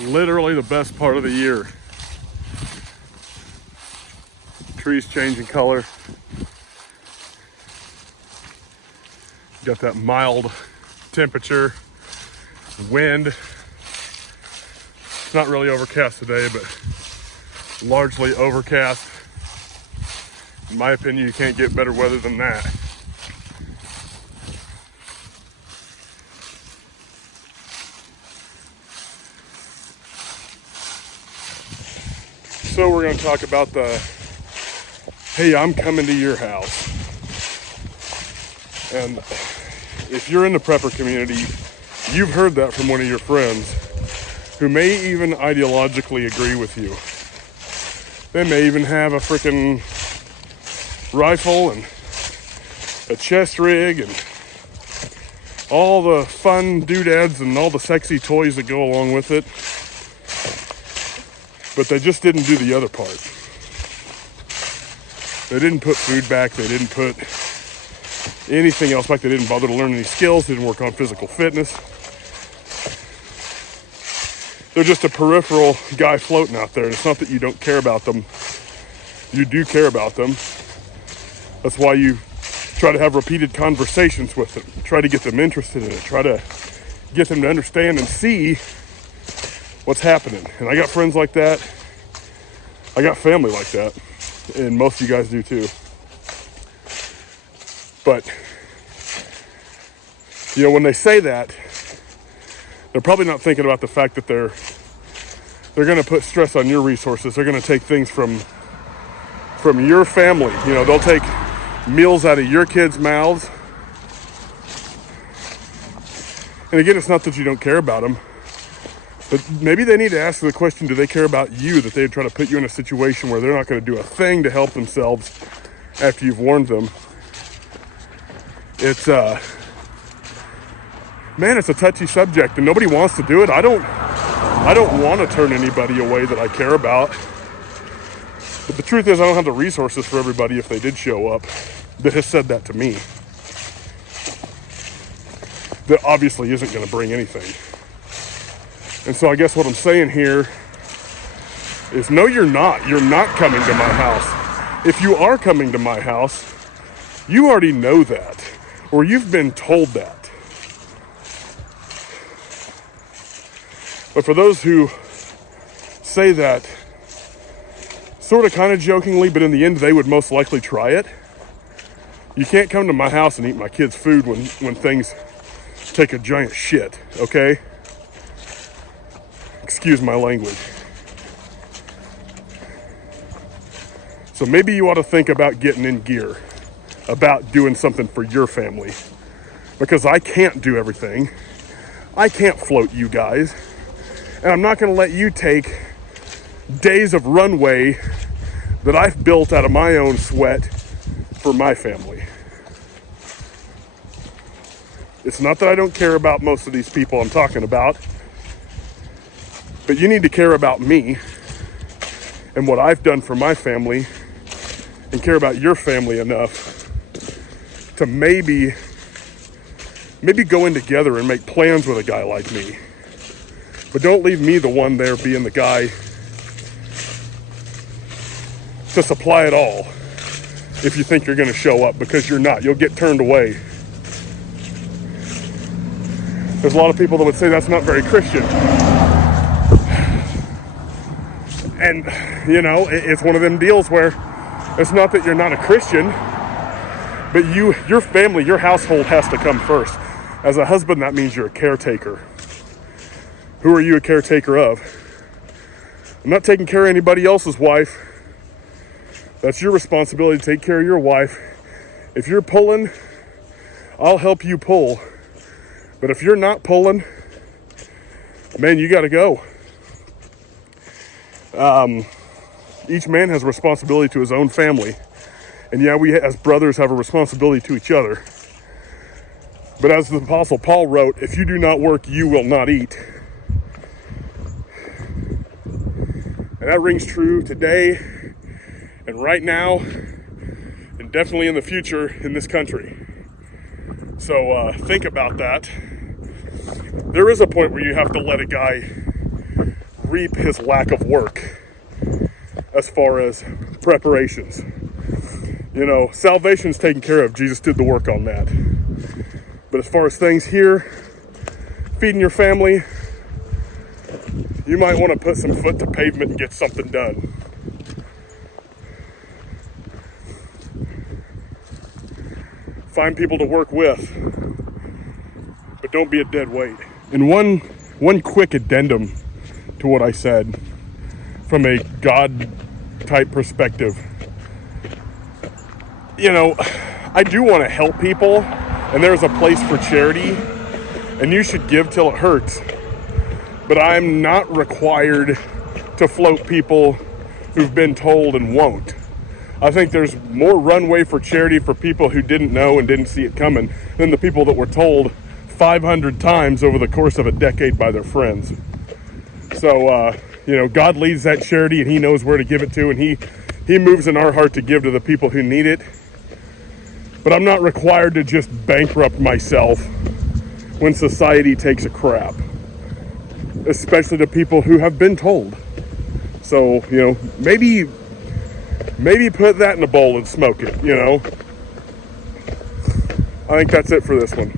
Literally the best part of the year. Trees changing color. Got that mild temperature, wind. It's not really overcast today, but largely overcast. In my opinion, you can't get better weather than that. So we're going to talk about the, hey, I'm coming to your house. And if you're in the prepper community, you've heard that from one of your friends who may even ideologically agree with you. They may even have a freaking rifle and a chest rig and all the fun doodads and all the sexy toys that go along with it. But they just didn't do the other part. They didn't put food back. They didn't put anything else back. They didn't bother to learn any skills. They didn't work on physical fitness. They're just a peripheral guy floating out there. And it's not that you don't care about them. You do care about them. That's why you try to have repeated conversations with them. Try to get them interested in it. Try to get them to understand and see what's happening. And I got friends like that. I got family like that. And most of you guys do too. But, you know, when they say that, they're probably not thinking about the fact that they're going to put stress on your resources. They're going to take things from your family. You know, they'll take meals out of your kids' mouths. And again, it's not that you don't care about them, but maybe they need to ask the question, do they care about you, that they try to put you in a situation where they're not going to do a thing to help themselves after you've warned them. It's man, it's a touchy subject and nobody wants to do it. I don't want to turn anybody away that I care about. But the truth is, I don't have the resources for everybody if they did show up that has said that to me. That obviously isn't going to bring anything. And so I guess what I'm saying here is, no, you're not. You're not coming to my house. If you are coming to my house, you already know that, or you've been told that. But for those who say that sort of kind of jokingly, but in the end they would most likely try it, you can't come to my house and eat my kids' food when things take a giant shit, okay? Excuse my language. So maybe you ought to think about getting in gear, about doing something for your family. Because I can't do everything. I can't float you guys. And I'm not going to let you take days of runway that I've built out of my own sweat for my family. It's not that I don't care about most of these people I'm talking about, but you need to care about me and what I've done for my family, and care about your family enough to maybe go in together and make plans with a guy like me. But don't leave me the one there being the guy to supply it all if you think you're going to show up, because you're not. You'll get turned away. There's a lot of people that would say that's not very Christian. And, you know, it's one of them deals where it's not that you're not a Christian, but your family, your household has to come first. As a husband, that means you're a caretaker. Who are you a caretaker of? I'm not taking care of anybody else's wife. That's your responsibility to take care of your wife. If you're pulling, I'll help you pull. But if you're not pulling, man, you got to go. Each man has a responsibility to his own family. And yeah, we as brothers have a responsibility to each other. But as the Apostle Paul wrote, if you do not work, you will not eat. And that rings true today and right now and definitely in the future in this country. So think about that. There is a point where you have to let a guy reap his lack of work as far as preparations. You know, salvation's taken care of. Jesus did the work on that. But as far as things here, feeding your family, you might want to put some foot to pavement and get something done. Find people to work with, but don't be a dead weight. And one quick addendum to what I said from a God type perspective. You know, I do want to help people, and there's a place for charity, and you should give till it hurts. But I'm not required to float people who've been told and won't. I think there's more runway for charity for people who didn't know and didn't see it coming than the people that were told 500 times over the course of a decade by their friends. So, you know, God leads that charity, and he knows where to give it to, and he moves in our heart to give to the people who need it. But I'm not required to just bankrupt myself when society takes a crap, especially to people who have been told. So, you know, maybe put that in a bowl and smoke it, you know. I think that's it for this one.